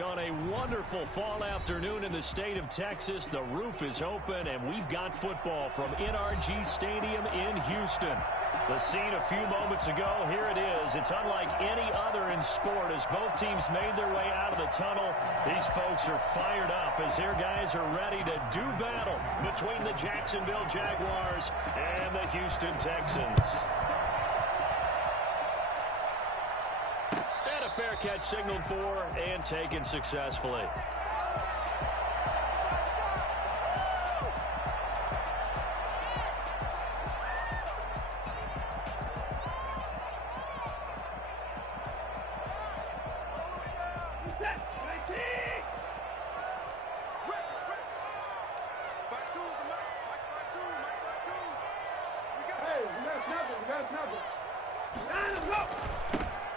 On a wonderful fall afternoon in the state of Texas, the roof is open, and we've got football from NRG Stadium in Houston. The scene a few moments ago, here it is. It's unlike any other in sport as both teams made their way out of the tunnel. These folks are fired up as their guys are ready to do battle between the Jacksonville Jaguars and the Houston Texans. And a fair catch signaled for and taken successfully.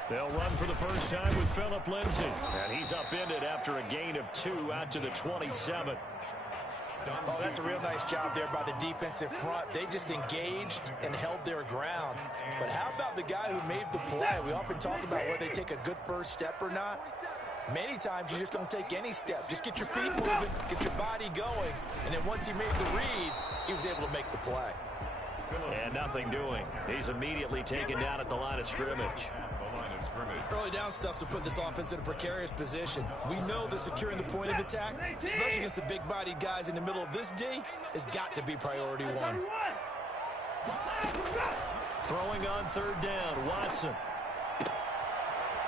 They'll run for the first time with Phillip Lindsay. And he's upended after a gain of 2 out to the 27. Oh, that's a real nice job there by the defensive front. They just engaged and held their ground. But how about the guy who made the play? We often talk about whether they take a good first step or not. Many times you just don't take any step. Just get your feet moving, get your body going. And then once he made the read, he was able to make the play. And nothing doing. He's immediately taken down at the line of scrimmage. Early down stuff to put this offense in a precarious position. We know that securing the point of attack, especially against the big-bodied guys in the middle of this D, has got to be priority one. Throwing on third down, Watson.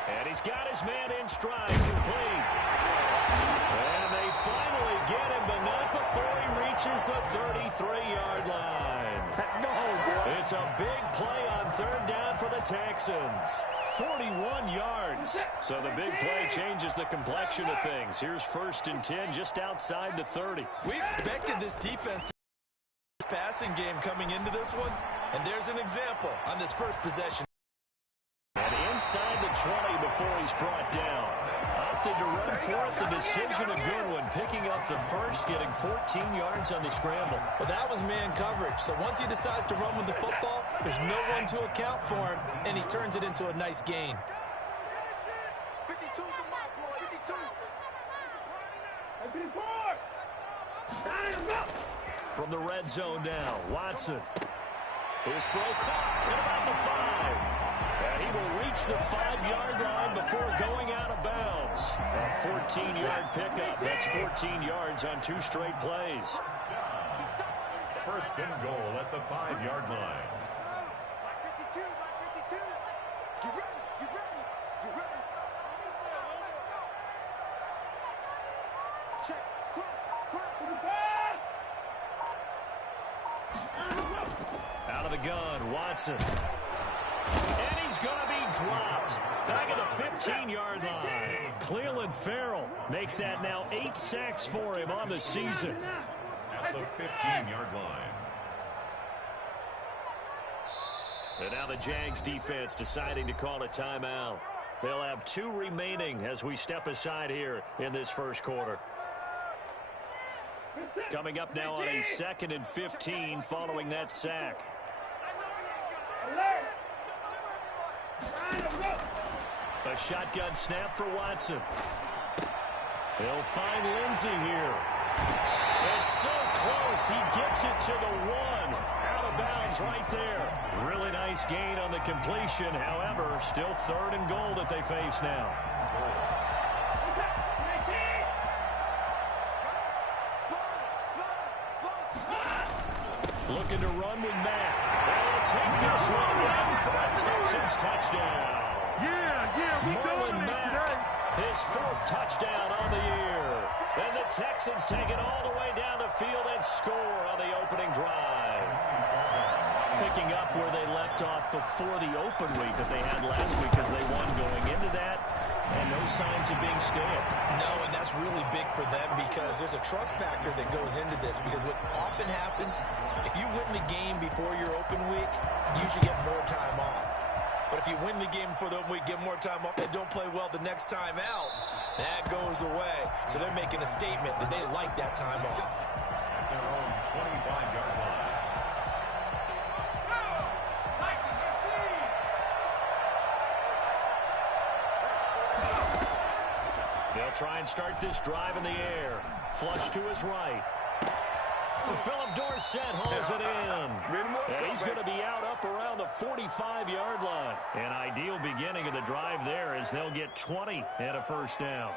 And he's got his man in stride, complete. And they finally get him, but not before he reaches the 33-yard line. It's a big play on third down for the Texans. 41 yards. So the big play changes the complexion of things. Here's 1st and 10 just outside the 30. We expected this defense to passing game coming into this one, and there's an example on this first possession. And inside the 20 before he's brought down. Opted to run for it. The decision a good one. Picking up the first, getting 14 yards on the scramble. Well, that was man coverage. So once he decides to run with the football, there's no one to account for him, and he turns it into a nice gain. From the red zone now, Watson. His throw caught at about the 5. And he will reach the 5-yard line before going out of bounds. A 14-yard pickup. That's 14 yards on 2 straight plays. 1st and goal at the 5-yard line. Out of the gun, Watson. And he's going to be dropped. Back at the 15-yard line. Cleveland Farrell make that now 8 sacks for him on the season. At the 15-yard line. And now the Jags defense deciding to call a timeout. They'll have 2 remaining as we step aside here in this first quarter. Coming up now on a 2nd and 15 following that sack. A shotgun snap for Watson. He'll find Lindsay here. It's so close. He gets it to the 1. Out of bounds right there. Really nice gain on the completion. However, still 3rd and goal that they face now. Looking to run with Mack. They'll take this one in for a Texans touchdown. Marlon Mack, his 4th touchdown on the year. And the Texans take it all the way down the field and score on the opening drive. Picking up where they left off before the open week that they had last week as they won going into that. And no signs of being stale. No, and that's really big for them because there's a trust factor that goes into this. Because what often happens, if you win the game before your open week, you usually get more time off. But if you win the game before the open week, get more time off, and don't play well the next time out, that goes away. So they're making a statement that they like that time off. At their own 25-yard line. try and start this drive in the air. Flush to his right. Philip Dorsett hauls it in. And he's going to be out up around the 45-yard line. An ideal beginning of the drive there as they'll get 20 and a first down.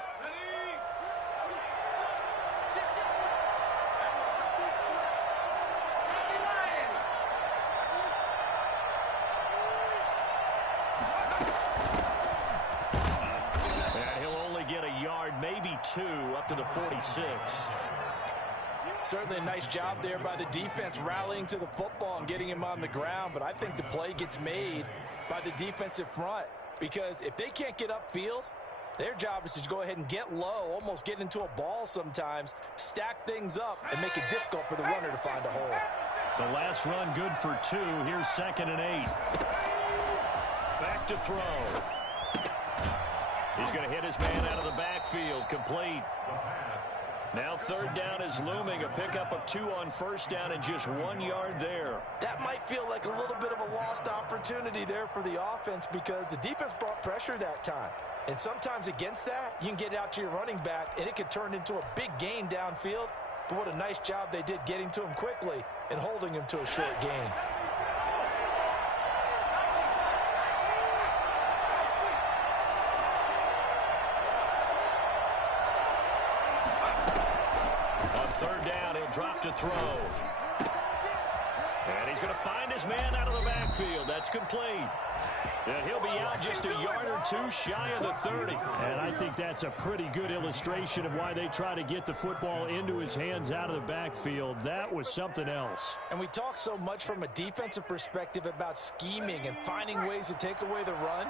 And he'll only get a yard, maybe two, up to the 46. Certainly a nice job there by the defense rallying to the football and getting him on the ground, but I think the play gets made by the defensive front because if they can't get upfield, their job is to go ahead and get low, almost get into a ball sometimes, stack things up, and make it difficult for the runner to find a hole. The last run good for 2. Here's 2nd and 8. Back to throw. He's going to hit his man out of the backfield. Complete. Now 3rd down is looming. A pickup of 2 on 1st down and just 1 yard there. That might feel like a little bit of a lost opportunity there for the offense because the defense brought pressure that time. And sometimes against that, you can get out to your running back, and it could turn into a big gain downfield. But what a nice job they did getting to him quickly and holding him to a short gain. On 3rd down, he'll drop to throw. And he's going to find his man out of the backfield. That's complete. And he'll be out just a yard or 2 shy of the 30. And I think that's a pretty good illustration of why they try to get the football into his hands out of the backfield. That was something else. And we talk so much from a defensive perspective about scheming and finding ways to take away the run.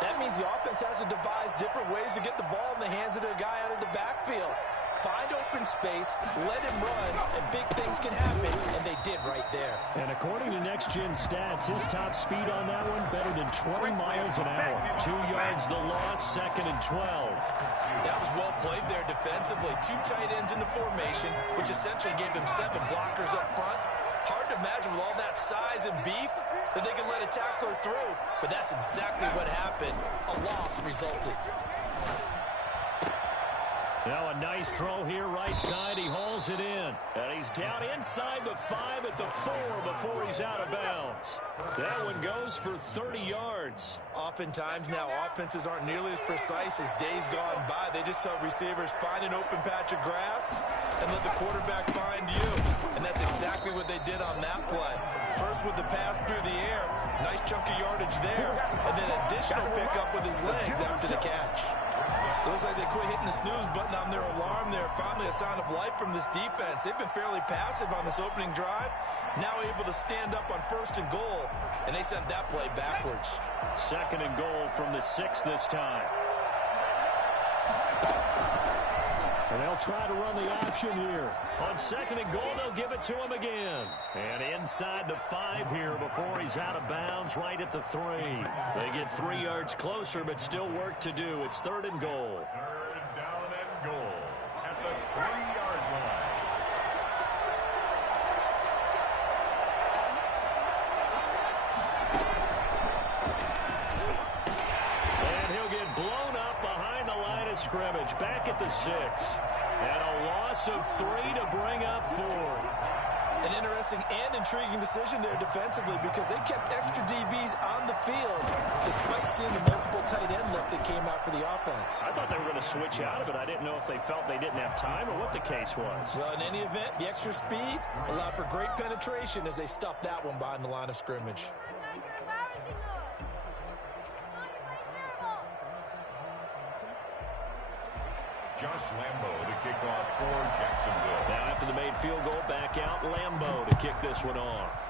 That means the offense has to devise different ways to get the ball in the hands of their guy out of the backfield. Find open space, let him run, and big things can happen, and they did right there. And according to Next Gen Stats, his top speed on that one, better than 20 miles an hour. 2 yards the loss, 2nd and 12. That was well played there defensively. 2 tight ends in the formation, which essentially gave them 7 blockers up front. Hard to imagine with all that size and beef that they could let a tackler through, but that's exactly what happened. A loss resulted. Now a nice throw here right side. He hauls it in. And he's down inside the 5 at the 4 before he's out of bounds. That one goes for 30 yards. Oftentimes now offenses aren't nearly as precise as days gone by. They just tell receivers, find an open patch of grass and let the quarterback find you. And that's exactly what they did on that play. First with the pass through the air. Nice chunk of yardage there. And then additional pickup with his legs after the catch. It looks like they quit hitting the snooze button on their alarm there. Finally a sign of life from this defense. They've been fairly passive on this opening drive. Now able to stand up on 1st and goal. And they sent that play backwards. 2nd and goal from the 6 this time. And they'll try to run the option here. On 2nd and goal, they'll give it to him again. And inside the 5 here before he's out of bounds right at the 3. They get 3 yards closer, but still work to do. It's 3rd and goal. 3rd down and goal at the 3-yard line. And he'll get blown up behind the line of scrimmage. Back at the 6. And a loss of 3 to bring up 4th. An interesting and intriguing decision there defensively because they kept extra DBs on the field despite seeing the multiple tight end look that came out for the offense. I thought they were going to switch out of it. I didn't know if they felt they didn't have time or what the case was. Well, in any event, the extra speed allowed for great penetration as they stuffed that one behind the line of scrimmage. Josh Lambo to kick off for Jacksonville. Now after the made field goal, back out Lambo to kick this one off.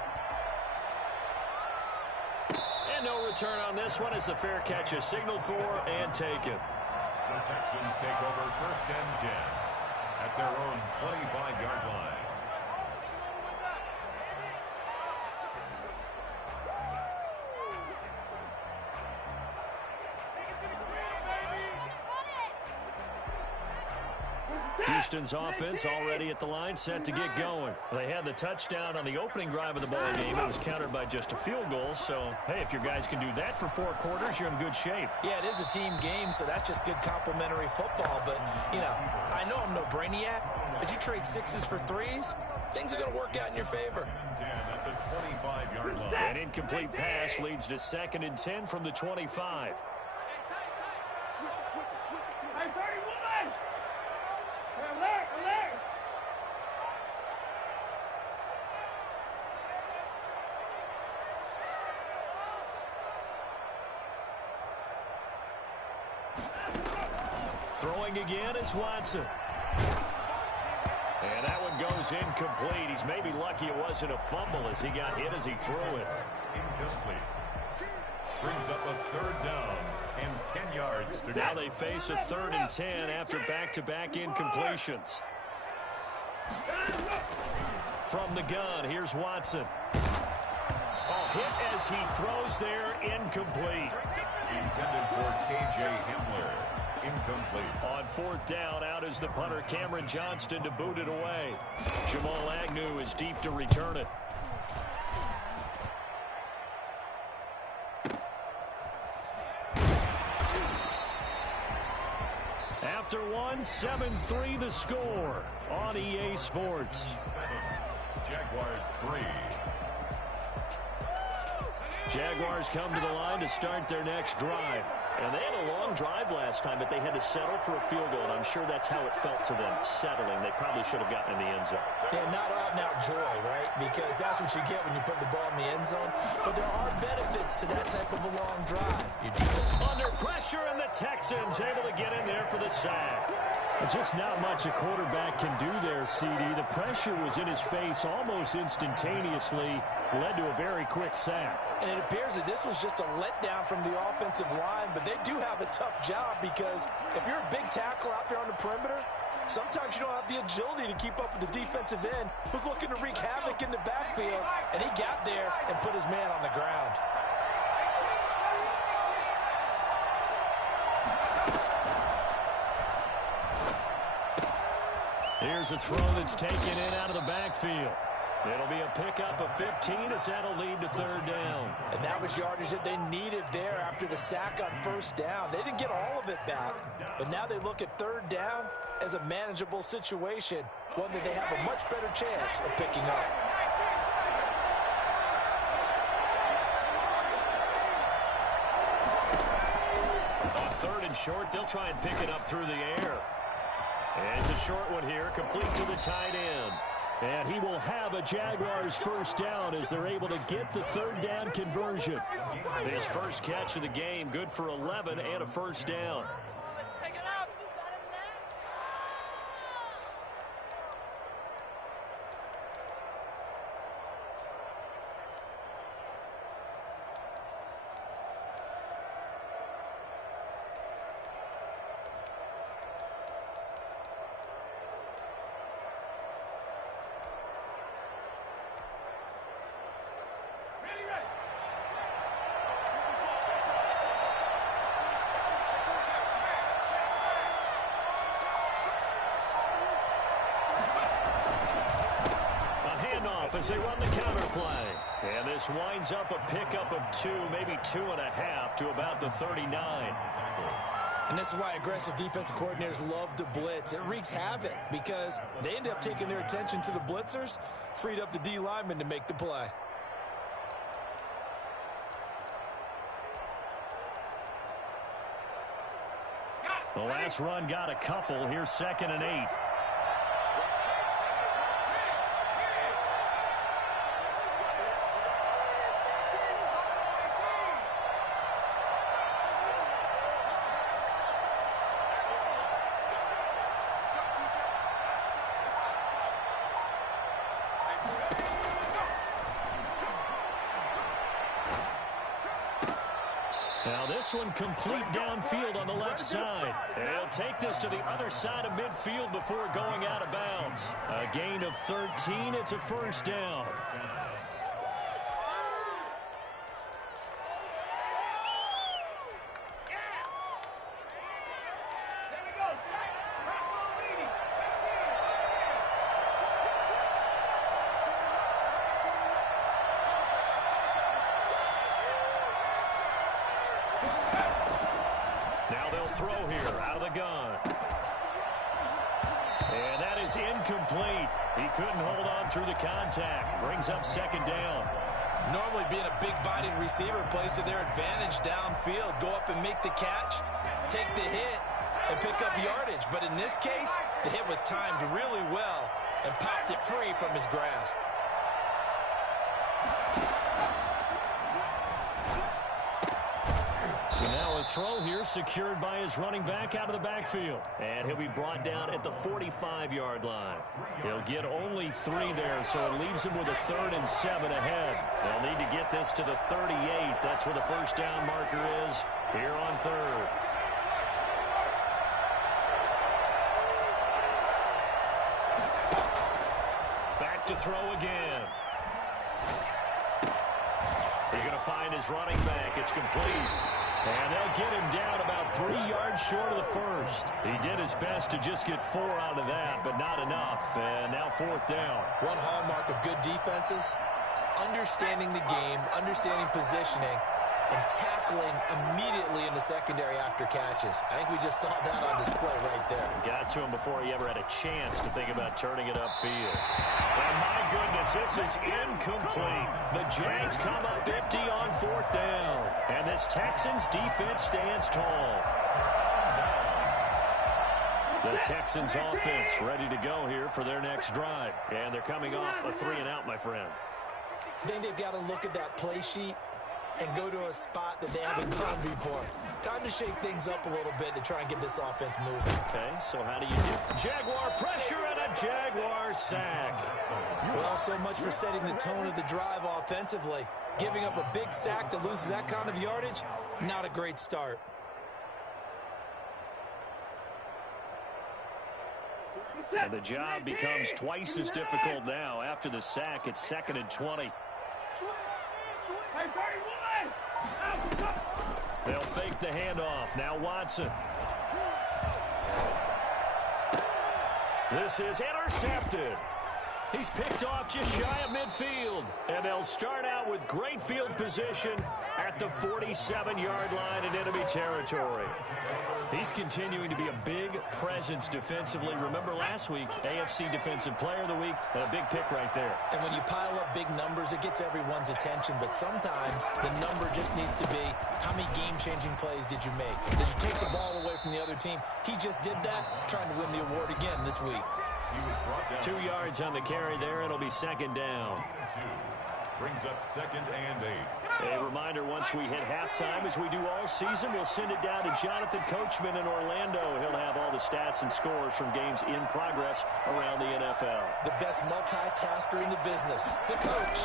And no return on this one as the fair catch is signaled for and taken. The Texans take over 1st and 10 at their own 25-yard line. Houston's offense already at the line, set to get going. They had the touchdown on the opening drive of the ball game. It was countered by just a field goal. So, hey, if your guys can do that for 4 quarters, you're in good shape. Yeah, it is a team game, so that's just good complimentary football. But, you know, I know I'm no brainiac, but you trade 6s for 3s, things are going to work out in your favor. At the 25-yard line. An incomplete pass leads to 2nd and 10 from the 25. Hey, 31! Alert, alert! Throwing again is Watson. And that one goes incomplete. He's maybe lucky it wasn't a fumble as he got hit as he threw it. Incomplete. Brings up a 3rd down and 10 yards to go. Now they face a 3rd and 10 after back-to-back incompletions. From the gun, here's Watson. Oh, hit as he throws there, incomplete. Intended for K.J. Himmler. Incomplete. On 4th down, out is the punter, Cameron Johnston, to boot it away. Jamal Agnew is deep to return it. After one, 7-3 the score on EA Sports. Jaguars 3. Jaguars come to the line to start their next drive. And they had a long drive last time, but they had to settle for a field goal, and I'm sure that's how it felt to them, settling. They probably should have gotten in the end zone. Yeah, not out-and-out joy, right? Because that's what you get when you put the ball in the end zone. But there are benefits to that type of a long drive. Under pressure, and the Texans able to get in there for the sack. Just not much a quarterback can do there, CD. The pressure was in his face almost instantaneously, led to a very quick sack. And it appears that this was just a letdown from the offensive line, but they do have a tough job because if you're a big tackle out there on the perimeter, sometimes you don't have the agility to keep up with the defensive end who's looking to wreak havoc in the backfield, and he got there and put his man on the ground. Here's a throw that's taken in out of the backfield. It'll be a pickup of 15 as that'll lead to 3rd down. And that was yardage that they needed there after the sack on 1st down. They didn't get all of it back, but now they look at 3rd down as a manageable situation, one that they have a much better chance of picking up. On 3rd and short, they'll try and pick it up through the air. And it's a short one here, complete to the tight end. And he will have a Jaguars 1st down as they're able to get the 3rd down conversion. His first catch of the game, good for 11 and a 1st down. As they run the counter play. And this winds up a pickup of 2, maybe 2.5 to about the 39. And this is why aggressive defensive coordinators love to blitz. It wreaks havoc because they end up taking their attention to the blitzers, freed up the D lineman to make the play. The last run got a couple. Here's 2nd and 8. Now this one complete downfield on the left side. And he'll take this to the other side of midfield before going out of bounds. A gain of 13. It's a 1st down. shotgun. And that is incomplete. He couldn't hold on through the contact. Brings up second down. Normally being a big-bodied receiver plays to their advantage downfield. Go up and make the catch, take the hit, and pick up yardage. But in this case, the hit was timed really well and popped it free from his grasp. So now a throw here secured by his running back out of the backfield. And he'll be brought down at the 45-yard line. He'll get only 3 there, so it leaves him with a 3rd and 7 ahead. They'll need to get this to the 38. That's where the first down marker is here on 3rd. Back to throw again. He's going to find his running back. It's complete. And they'll get him down about 3 yards short of the first. He did his best to just get 4 out of that, but not enough. And now 4th down. One hallmark of good defenses is understanding the game, understanding positioning, and tackling immediately in the secondary after catches. I think we just saw that on display right there. Got to him before he ever had a chance to think about turning it upfield. And my goodness, this is incomplete. The Jags come up empty on 4th down. And this Texans defense stands tall. The Texans offense ready to go here for their next drive. And they're coming off a 3-and-out, my friend. I think they've got to look at that play sheet and go to a spot that they haven't gone before. Time to shake things up a little bit to try and get this offense moving. Okay, so how do you do? Jaguar pressure and a Jaguar sack. Well, so much for setting the tone of the drive offensively. Giving up a big sack that loses that kind of yardage, not a great start. And the job becomes twice as difficult now. After the sack, it's 2nd and 20. They'll fake the handoff. Now Watson. This is intercepted. He's picked off just shy of midfield. And they'll start out with great field position at the 47-yard line in enemy territory. He's continuing to be a big presence defensively. Remember last week, AFC Defensive Player of the Week, and a big pick right there. And when you pile up big numbers, it gets everyone's attention. But sometimes the number just needs to be, how many game-changing plays did you make? Did you take the ball away from the other team? He just did that, trying to win the award again this week. 2 yards on the carry there. It'll be 2nd down. Brings up 2nd and 8. A reminder, once we hit halftime, as we do all season, we'll send it down to Jonathan Coachman in Orlando. He'll have all the stats and scores from games in progress around the NFL. The best multitasker in the business, the coach.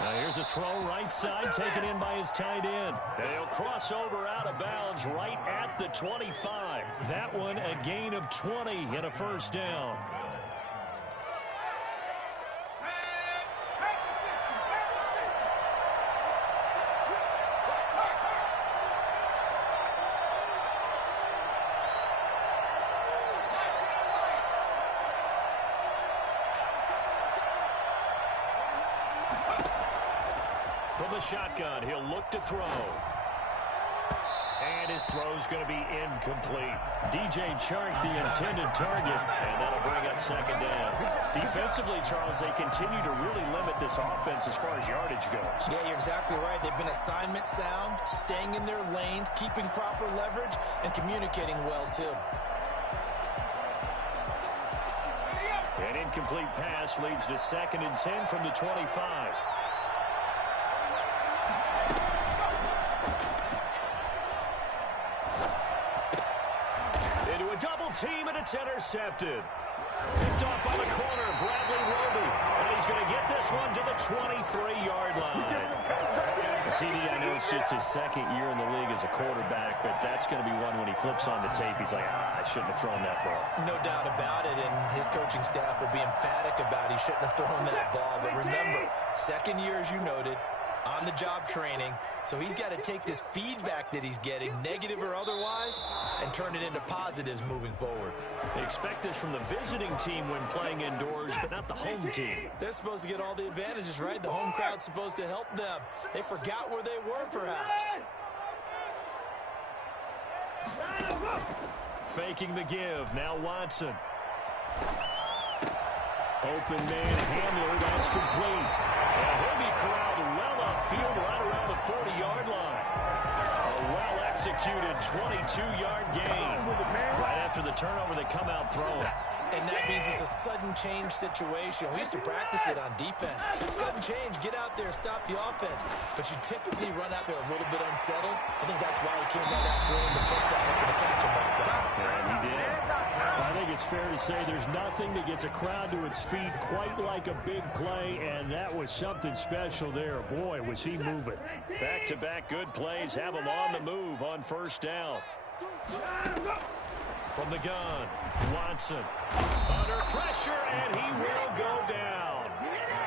Now here's a throw right side, taken in by his tight end. And he'll cross over out of bounds right at the 25. That one a gain of 20 and a first down. From the shotgun, he'll look to throw. And his throw's going to be incomplete. DJ Chark, the intended target, and that'll bring up 2nd down. Defensively, Charles, they continue to really limit this offense as far as yardage goes. Yeah, you're exactly right. They've been assignment sound, staying in their lanes, keeping proper leverage, and communicating well, too. An incomplete pass leads to 2nd and 10 from the 25. Into a double team, and it's intercepted. Picked off by the corner, Bradley Roby. And he's going to get this one to the 23-yard line. CD, I know it's just his 2nd year in the league as a quarterback, but that's going to be one when he flips on the tape, he's like, I shouldn't have thrown that ball. No doubt about it, and his coaching staff will be emphatic about he shouldn't have thrown that ball. But remember, 2nd year, as you noted, on-the-job training, so he's got to take this feedback that he's getting, negative or otherwise, and turn it into positives moving forward. They expect this from the visiting team when playing indoors, but not the home team. They're supposed to get all the advantages, right? The home crowd's supposed to help them. They forgot where they were, perhaps. Faking the give. Now Watson. Open man, Hamler. That's complete. And he'll be corralled well upfield right around the 40-yard line. A well-executed 22-yard gain. Right after the turnover, they come out throwing. And that means it's a sudden change situation. We used to practice it on defense. Sudden change, get out there, stop the offense. But you typically run out there a little bit unsettled. I think that's why he came right after him to put that up and to catch him off balance. Yeah, he did. I think it's fair to say there's nothing that gets a crowd to its feet quite like a big play, and that was something special there. Boy, was he moving. Back-to-back good plays have him on the move on first down. From the gun, Watson under pressure, and he will go down.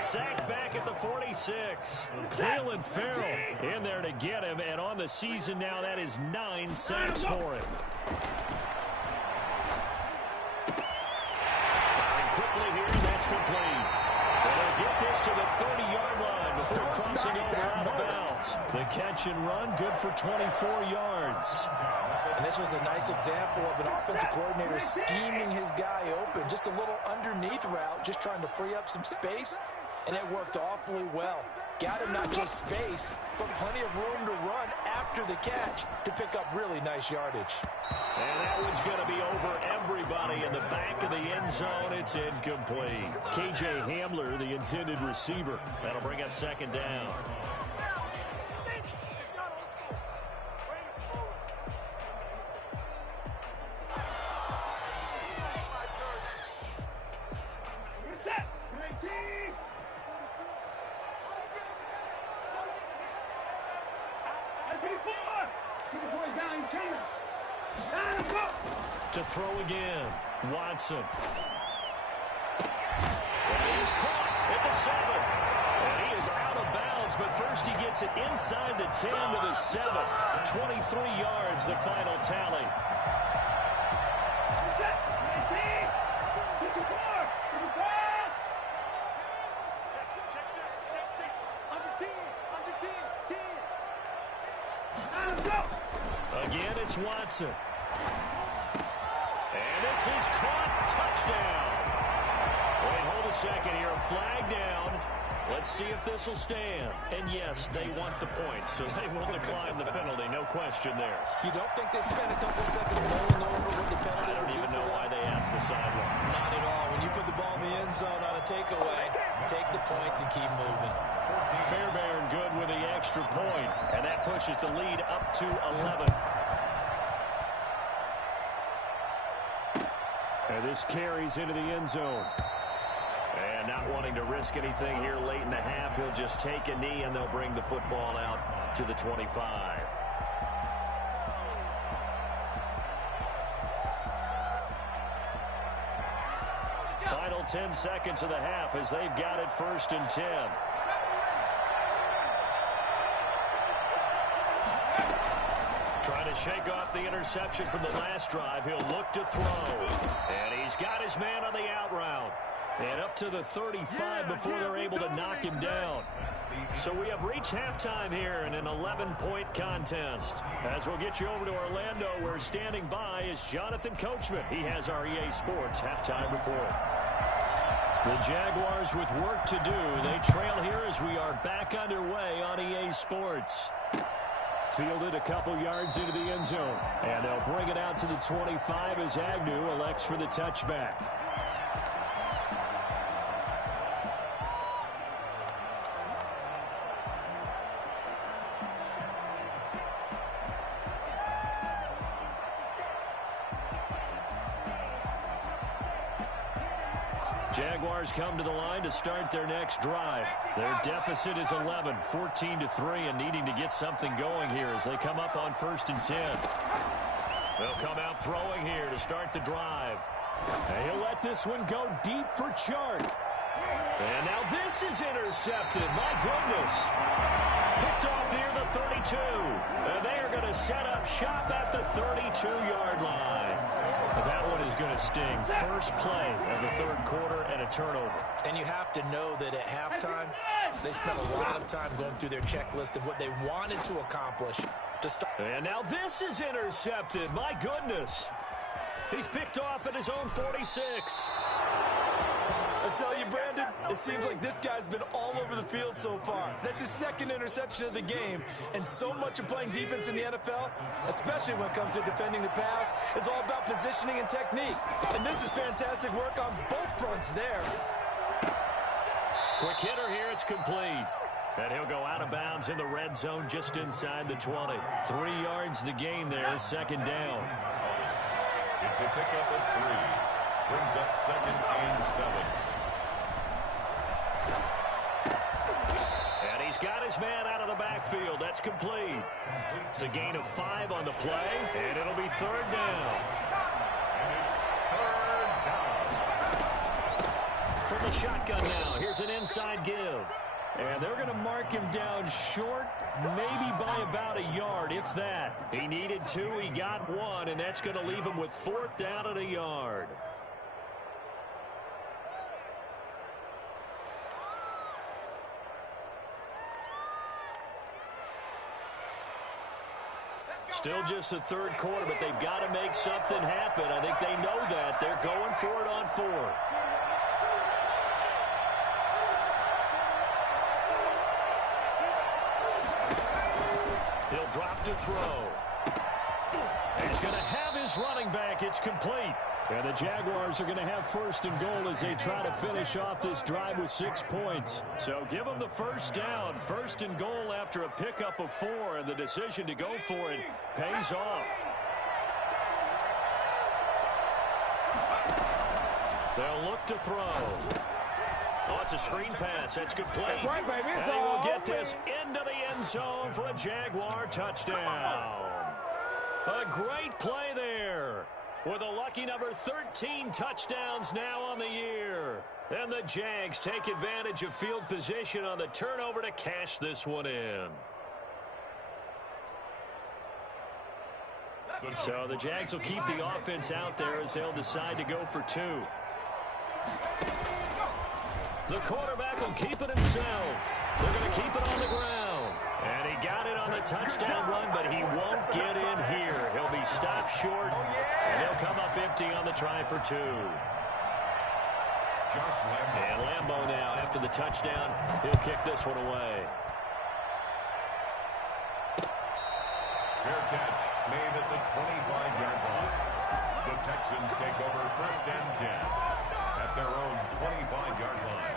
Sacked back at the 46. Cleveland Farrell in there to get him, and on the season now, that is 9 sacks for him. Firing quickly here, and that's complete. They'll get this to the 30-yard line before crossing over out of bounds. The catch and run, good for 24 yards. And this was a nice example of an offensive coordinator scheming his guy open. Just a little underneath route, just trying to free up some space, and it worked awfully well. Got him not just space, but plenty of room to run after the catch to pick up really nice yardage. And that one's going to be over everybody in the back of the end zone. It's incomplete. K.J. Hamler, the intended receiver. That'll bring up second down. To throw again, Watson. And he is caught at the 7. And he is out of bounds, but first he gets it inside the 10 to the 7. 23 yards, the final tally. Again, it's Watson. And this is caught. Touchdown. Wait, hold a second here. Flag down. Let's see if this will stand. And yes, they want the points, so they will decline the penalty. No question there. You don't think they spent a couple seconds mulling over what the penalty? I don't even know why they asked the sideline. Not at all. When you put the ball in the end zone on a takeaway, take the points and keep moving. Fairbairn good with the extra point, and that pushes the lead up to 11. And this carries into the end zone. And not wanting to risk anything here late in the half, he'll just take a knee, and they'll bring the football out to the 25. Final 10 seconds of the half as they've got it 1st and 10. Trying to shake off the interception from the last drive. He'll look to throw. And he's got his man on the out route. And up to the 35 before they're able to knock him down. So we have reached halftime here in an 11-point contest. As we'll get you over to Orlando, where standing by is Jonathan Coachman. He has our EA Sports halftime report. The Jaguars with work to do. They trail here as we are back underway on EA Sports. Fielded a couple yards into the end zone. And they'll bring it out to the 25 as Agnew elects for the touchback. Jaguars come to the line to start their next drive. Their deficit is 11, 14-3, and needing to get something going here as they come up on 1st and 10. They'll come out throwing here to start the drive. And he'll let this one go deep for Chark. And now this is intercepted. My goodness. Picked off near the 32. And they are going to set up shop at the 32-yard line. And that one is going to sting. First play of the third quarter and a turnover. And you have to know that at halftime, they spent a lot of time going through their checklist of what they wanted to accomplish. And now this is intercepted. My goodness. He's picked off at his own 46. I tell you, Brandon, it seems like this guy's been all over the field so far. That's his second interception of the game. And so much of playing defense in the NFL, especially when it comes to defending the pass, is all about positioning and technique. And this is fantastic work on both fronts there. Quick hitter here. It's complete. And he'll go out of bounds in the red zone just inside the 20. 3 yards the gain there, second down. It's a pickup of 3. Brings up 2nd and 7. And he's got his man out of the backfield. That's complete. It's a gain of 5 on the play, and it'll be 3rd down. And it's 3rd down. From the shotgun now, here's an inside give. And they're going to mark him down short, maybe by about a yard, if that. He needed 2, he got 1, and that's going to leave him with 4th down and a yard. Still just the third quarter, but they've got to make something happen. I think they know that. They're going for it on 4th. He'll drop to throw. He's going to have his running back. It's complete. And the Jaguars are going to have 1st and goal as they try to finish off this drive with 6 points. So give them the 1st down. 1st and goal after a pickup of 4. And the decision to go for it pays off. They'll look to throw. Oh, it's a screen pass. That's complete. And he will get this into the end zone for a Jaguar touchdown. A great play there. With a lucky number 13 touchdowns now on the year. And the Jags take advantage of field position on the turnover to cash this one in. So the Jags will keep the offense out there as they'll decide to go for 2. The quarterback will keep it himself. They're going to keep it on the ground. And he got it on the touchdown run, but he won't get in here. He'll be stopped short, and he'll come up empty on the try for 2. And Lambeau now, after the touchdown, he'll kick this one away. Fair catch made at the 25-yard line. The Texans take over 1st and 10 at their own 25-yard line.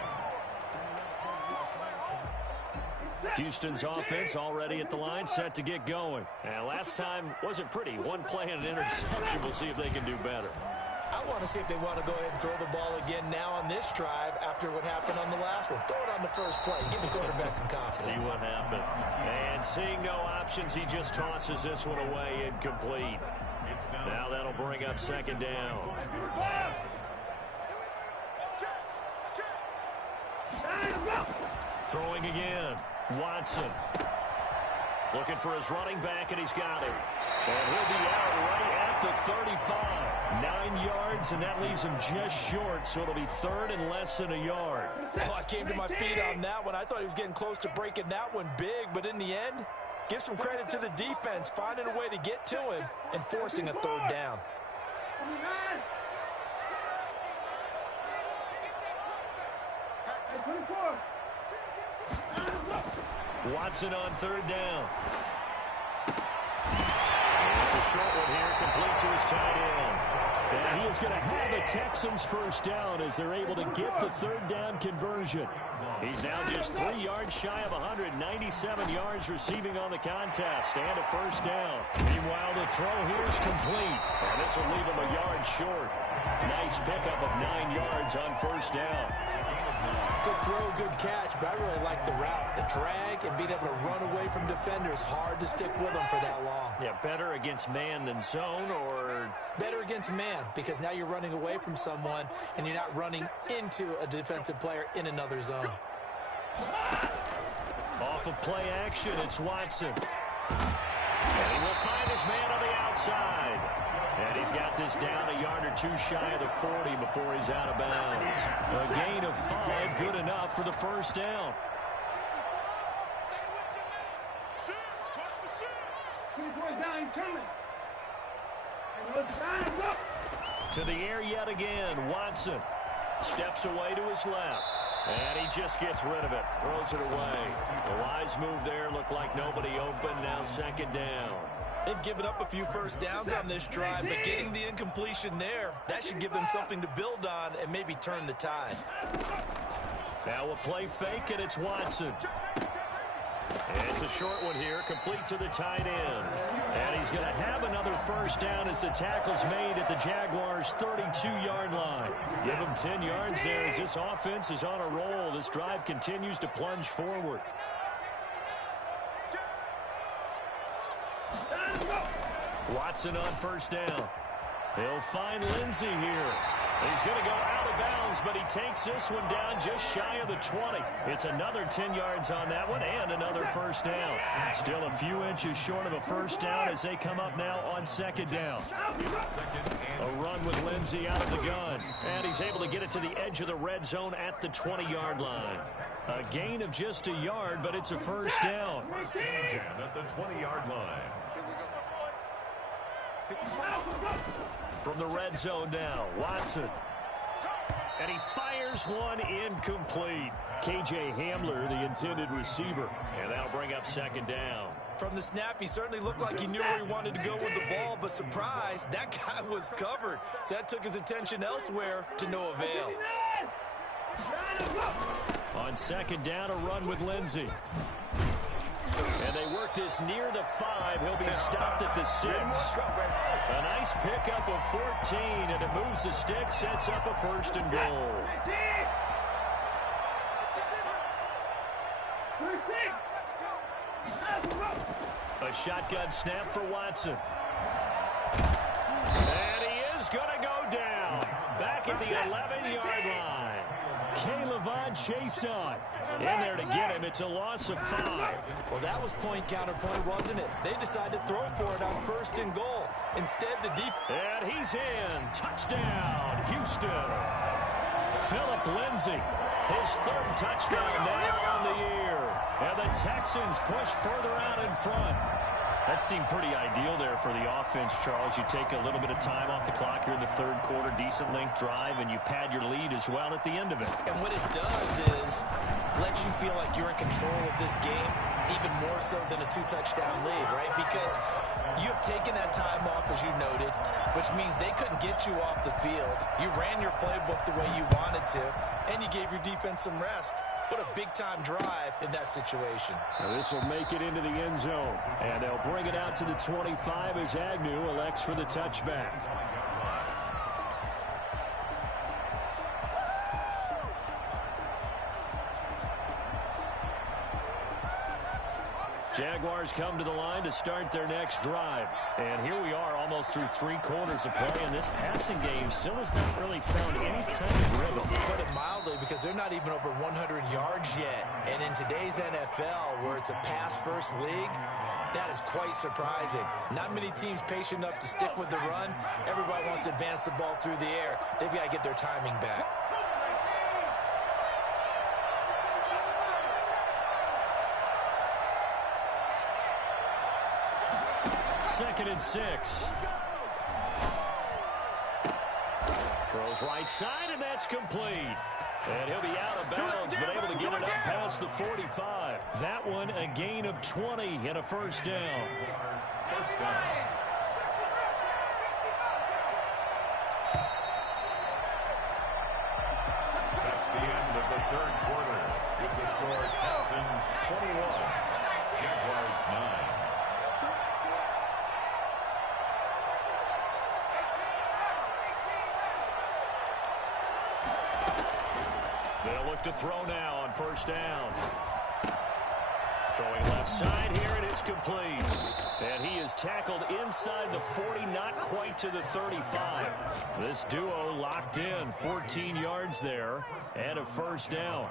Houston's offense already at the line, set to get going. And last time wasn't pretty. 1 play and an interception. We'll see if they can do better. I want to see if they want to go ahead and throw the ball again now on this drive after what happened on the last one. Throw it on the first play. Give the quarterback some confidence. See what happens. And seeing no options, he just tosses this one away incomplete. Now that'll bring up 2nd down. Throwing again. Watson. Looking for his running back, and he's got it. And he'll be out right at the 35. 9 yards, and that leaves him just short, so it'll be 3rd and less than a yard. Oh, I came to my feet on that one. I thought he was getting close to breaking that one big, but in the end, give some credit to the defense, finding a way to get to him and forcing a 3rd down. Watson on 3rd down. It's a short one here, complete to his tight end. And he is going to have the Texans 1st down as they're able to get the 3rd down conversion. He's now just 3 yards shy of 197 yards receiving on the contest and a 1st down. Meanwhile, the throw here is complete. And this will leave him a yard short. Nice pickup of 9 yards on 1st down. Good throw, good catch, but I really like the route. The drag and being able to run away from defenders, hard to stick with them for that long. Yeah, better against man than zone, or? Better against man, because now you're running away from someone and you're not running into a defensive player in another zone. Off of play action, it's Watson. And he will find his man on the outside. And he's got this down a yard or two shy of the 40 before he's out of bounds. A gain of 5, good enough for the first down. 2 points down, he's coming. And let's line him up. To the air yet again, Watson steps away to his left. And he just gets rid of it, throws it away. The wise move there, looked like nobody open, now second down. They've given up a few first downs on this drive, but getting the incompletion there, that should give them something to build on and maybe turn the tide. Now a play fake, and it's Watson. And it's a short one here, complete to the tight end. And he's going to have another first down as the tackle's made at the Jaguars' 32-yard line. Give him 10 yards there as this offense is on a roll. This drive continues to plunge forward. Watson on first down. He'll find Lindsey here. He's going to go out of bounds, but he takes this one down just shy of the 20. It's another 10 yards on that one and another first down. Still a few inches short of a first down as they come up now on second down. A run with Lindsey out of the gun. And he's able to get it to the edge of the red zone at the 20-yard line. A gain of just a yard, but it's a first down. At the 20-yard line. From the red zone now, Watson. And he fires one incomplete. K.J. Hamler, the intended receiver. And that'll bring up second down. From the snap, he certainly looked like he knew where he wanted to go with the ball, but surprise, that guy was covered. So that took his attention elsewhere to no avail. On second down, a run with Lindsey. And they work this near the 5. He'll be stopped at the 6. A nice pickup of 14, and it moves the stick, sets up a first and goal. A shotgun snap for Watson. And he is going to go down. Back at the 11-yard line. K'Lavon Chason in there to get him. It's a loss of 5. Well, that was point counterpoint, wasn't it? They decided to throw for it on first and goal. Instead, the deep. And he's in. Touchdown, Houston. Phillip Lindsay, his 3rd touchdown now on the year. And the Texans push further out in front. That seemed pretty ideal there for the offense, Charles. You take a little bit of time off the clock here in the 3rd quarter, decent length drive, and you pad your lead as well at the end of it. And what it does is let you feel like you're in control of this game, even more so than a 2-touchdown lead, right? Because you have taken that time off, as you noted, which means they couldn't get you off the field. You ran your playbook the way you wanted to, and you gave your defense some rest. What a big-time drive in that situation. This will make it into the end zone. And they'll bring it out to the 25 as Agnew elects for the touchback. Jaguars come to the line to start their next drive. And here we are almost through 3 quarters of play, and this passing game still has not really found any kind of rhythm. Put it mildly, because they're not even over 100 yards yet. And in today's NFL, where it's a pass-first league, that is quite surprising. Not many teams patient enough to stick with the run. Everybody wants to advance the ball through the air. They've got to get their timing back. Second and 6. Throws right side, and that's complete. And he'll be out of bounds, but able to get it up past the 45. That one, a gain of 20 and a first down. First down. That's the end of the 3rd quarter. With the score, Texans 21, Jaguars 9. They'll look to throw now on first down. Throwing left side here, and it's complete. And he is tackled inside the 40, not quite to the 35. This duo locked in, 14 yards there, and a first down.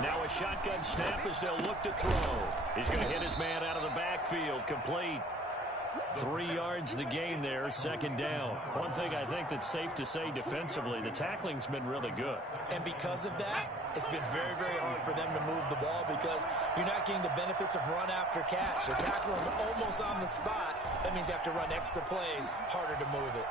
Now a shotgun snap as they'll look to throw. He's going to hit his man out of the backfield, complete. 3 yards the gain there, second down. One thing I think that's safe to say defensively, the tackling's been really good. And because of that, it's been very, very hard for them to move the ball because you're not getting the benefits of run after catch. They're tackling almost on the spot. That means you have to run extra plays, harder to move it.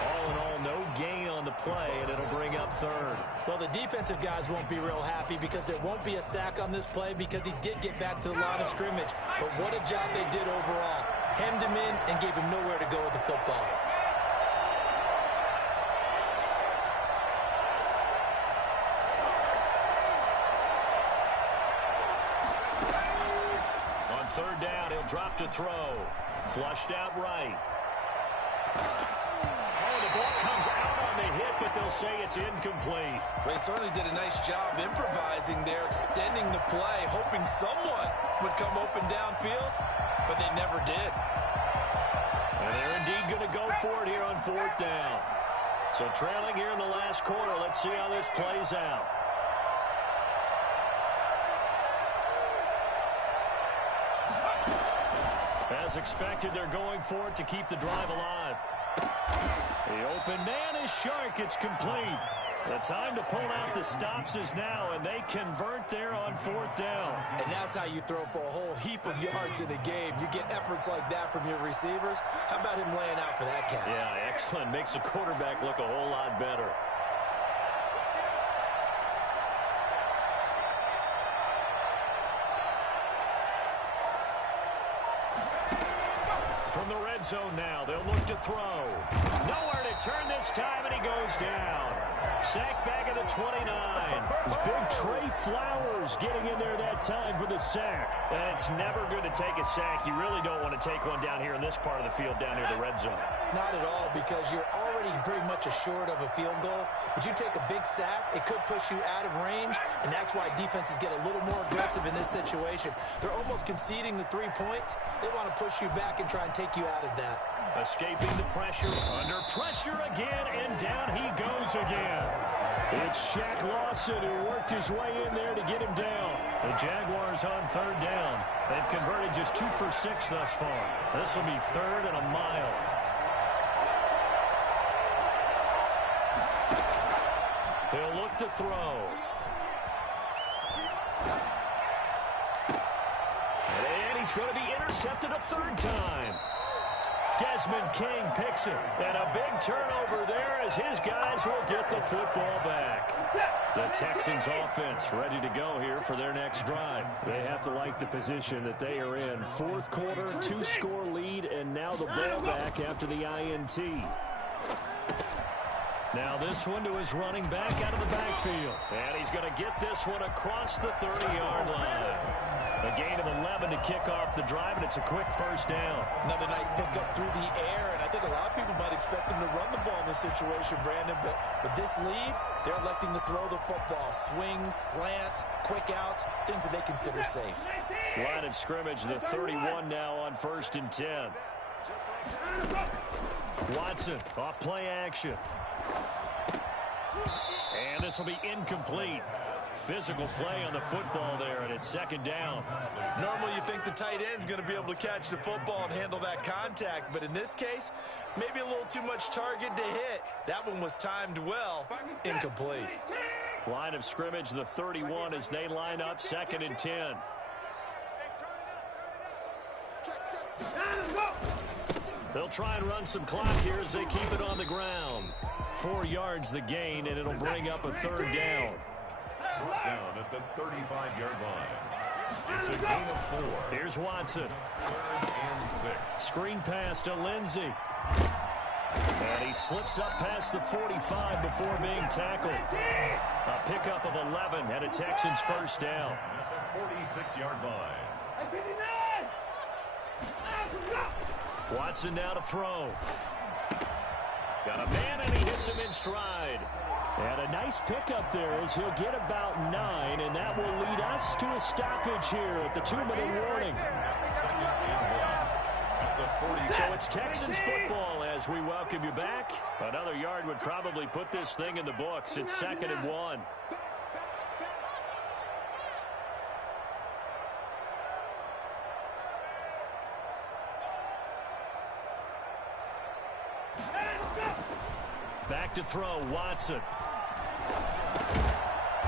All in all, no gain on the play, and it'll bring up third. Well, the defensive guys won't be real happy because there won't be a sack on this play because he did get back to the line of scrimmage. But what a job they did overall. Hemmed him in and gave him nowhere to go with the football. On third down, he'll drop to throw. Flushed out right. The ball comes out on the hit, but they'll say it's incomplete. They certainly did a nice job improvising there, extending the play, hoping someone would come open downfield, but they never did. And they're indeed going to go for it here on fourth down. So trailing here in the last quarter, let's see how this plays out. As expected, they're going for it to keep the drive alive. The open man is Shark. It's complete. The time to pull out the stops is now, and they convert there on fourth down. And that's how you throw for a whole heap of yards in a game. You get efforts like that from your receivers. How about him laying out for that catch? Yeah, excellent. Makes the quarterback look a whole lot better. From the red zone now, they'll look to throw. Nowhere to turn this time, and he goes down. Sacked back at the 29. It's big Trey Flowers getting in there that time for the sack. And it's never good to take a sack. You really don't want to take one down here in this part of the field, down near the red zone. Not at all, because you're already pretty much assured of a field goal. But you take a big sack, it could push you out of range, and that's why defenses get a little more aggressive in this situation. They're almost conceding the 3 points. They want to push you back and try and take you out of that. Escaping the pressure, under pressure again, and down he goes again. It's Shaq Lawson who worked his way in there to get him down. The Jaguars on third down. They've converted just 2 for 6 thus far. This will be third and a mile. He'll look to throw. And he's going to be intercepted a third time. Desmond King picks it, and a big turnover there as his guys will get the football back. The Texans offense ready to go here for their next drive. They have to like the position that they are in. Fourth quarter, 2-score lead, and now the ball back after the INT. Now this one to his running back out of the backfield. And he's going to get this one across the 30-yard line. A gain of 11 to kick off the drive, and it's a quick first down. Another nice pickup through the air, and I think a lot of people might expect him to run the ball in this situation, Brandon, but with this lead, they're electing to throw the football. Swings, slants, quick outs, things that they consider safe. Line of scrimmage, the 31 now on 1st and 10. Watson off play action. And this will be incomplete. Physical play on the football there, and it's second down. Normally you think the tight end's going to be able to catch the football and handle that contact, but in this case, maybe a little too much target to hit. That one was timed well. Incomplete. Line of scrimmage, the 31 as they line up 2nd and 10. They'll try and run some clock here as they keep it on the ground. 4 yards the gain, and it'll bring up a third down. Down at the 35-yard line. It's a gain of 4. Here's Watson. 3rd and 6. Screen pass to Lindsey. And he slips up past the 45 before being tackled. A pickup of 11 and a Texans first down. At the 46-yard line. Watson now to throw. Got a man, and he hits him in stride. And a nice pickup there as he'll get about 9, and that will lead us to a stoppage here at the 2-minute warning. So it's Texans football as we welcome you back. Another yard would probably put this thing in the books. It's 2nd and 1. Back to throw, Watson.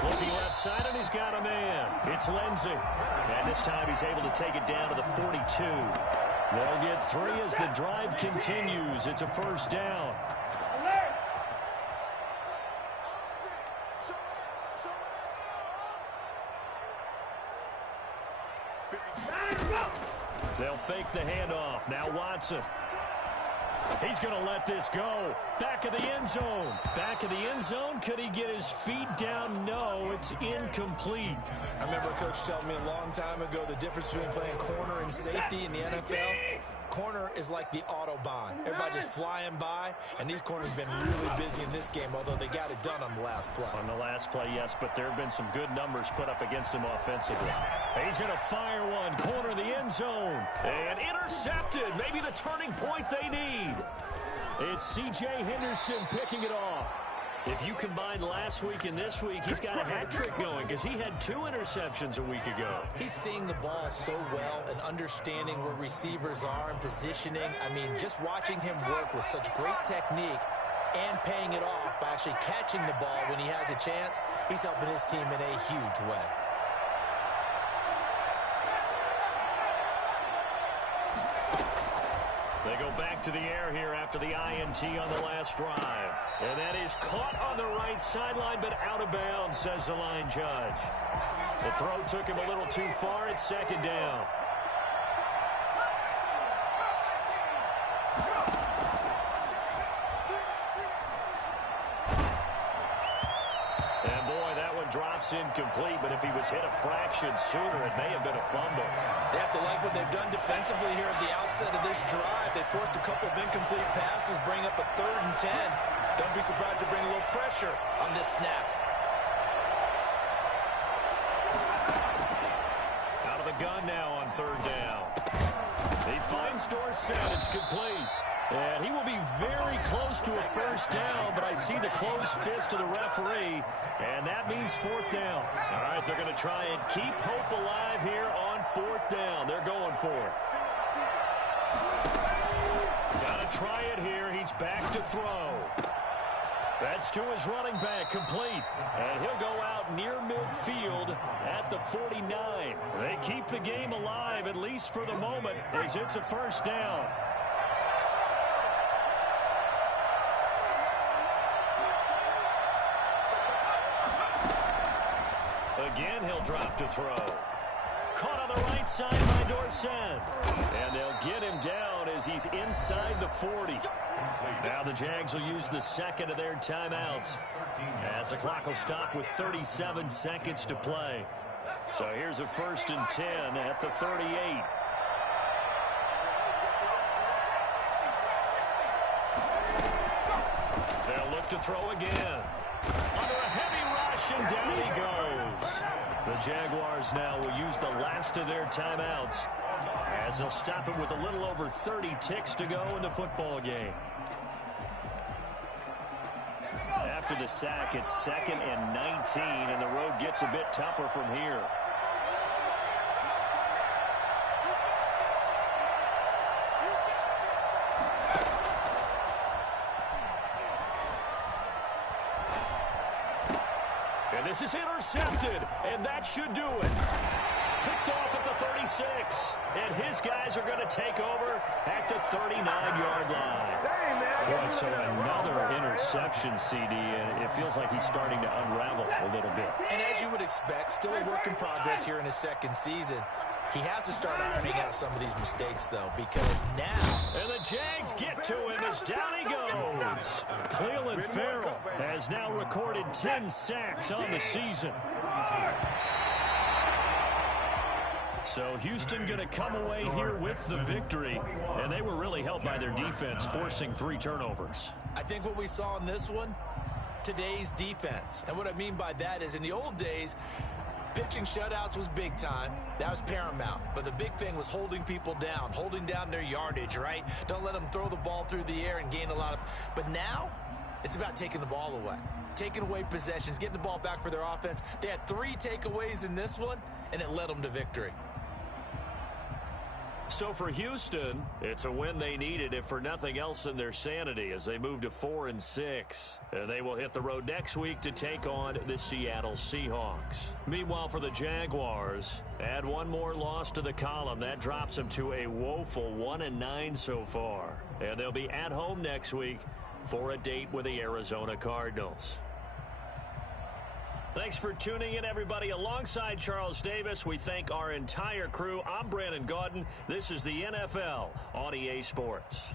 Looking left side, and he's got a man. It's Lindsey. And this time he's able to take it down to the 42. They'll get 3 as the drive continues. It's a first down. They'll fake the handoff. Now Watson. He's going to let this go. Back of the end zone. Back of the end zone. Could he get his feet down? No, it's incomplete. I remember a coach telling me a long time ago the difference between playing corner and safety in the NFL. Corner is like the Autobahn. Everybody just flying by, and these corners have been really busy in this game, although they got it done on the last play. On the last play, yes, but there have been some good numbers put up against him offensively. He's going to fire one, corner of the end zone, and intercepted. Maybe the turning point they need. It's C.J. Henderson picking it off. If you combine last week and this week, he's got a hat trick going because he had 2 interceptions a week ago. He's seeing the ball so well and understanding where receivers are and positioning. I mean, just watching him work with such great technique and paying it off by actually catching the ball when he has a chance, he's helping his team in a huge way. They go back to the air here after the INT on the last drive. And that is caught on the right sideline, but out of bounds, says the line judge. The throw took him a little too far. It's 2nd down. And boy, that one drops incomplete, but if he was hit a fraction sooner, it may have been a fumble. They have to like what they've done defensively here at the outset of this drive. They forced a couple of incomplete passes, bring up a 3rd and 10. Don't be surprised to bring a little pressure on this snap. Out of the gun now on 3rd down. He finds Dorsett. It's complete. And he will be very close to a first down, but I see the closed fist of the referee, and that means 4th down. All right, they're going to try and keep hope alive here on 4th down. They're going for it. Got to try it here. He's back to throw. That's to his running back, complete. And he'll go out near midfield at the 49. They keep the game alive, at least for the moment, as it's a first down. Again, he'll drop to throw. Caught on the right side by Dorsett. And they'll get him down as he's inside the 40. Now the Jags will use the 2nd of their timeouts, as the clock will stop with 37 seconds to play. So here's a 1st and 10 at the 38. They'll look to throw again. Under a heavy rush, and down he goes. The Jaguars now will use the last of their timeouts, as they'll stop it with a little over 30 ticks to go in the football game. After the sack, it's 2nd and 19, and the road gets a bit tougher from here. And this is intercepted, and that should do it. Picked off at the 36, and his guys are going to take over at the 39-yard line. Boy, so another interception, CD, and it feels like he's starting to unravel a little bit. And as you would expect, still a work in progress here in his 2nd season. He has to start ironing out some of these mistakes, though, because now... And the Jags get to him as down he goes. Cleveland Farrell has now recorded 10 sacks on the season. So Houston going to come away here with the victory, and they were really helped by their defense, forcing 3 turnovers. I think what we saw in this one, today's defense. And what I mean by that is in the old days, pitching shutouts was big time. That was paramount. But the big thing was holding people down, holding down their yardage, right? Don't let them throw the ball through the air and gain a lot of... But now, it's about taking the ball away. Taking away possessions, getting the ball back for their offense. They had 3 takeaways in this one, and it led them to victory. So for Houston, it's a win they needed, if for nothing else than their sanity, as they move to 4-6. And they will hit the road next week to take on the Seattle Seahawks. Meanwhile, for the Jaguars, add 1 more loss to the column. That drops them to a woeful 1-9 so far. And they'll be at home next week for a date with the Arizona Cardinals. Thanks for tuning in, everybody. Alongside Charles Davis, we thank our entire crew. I'm Brandon Gaudin. This is the NFL on EA Sports.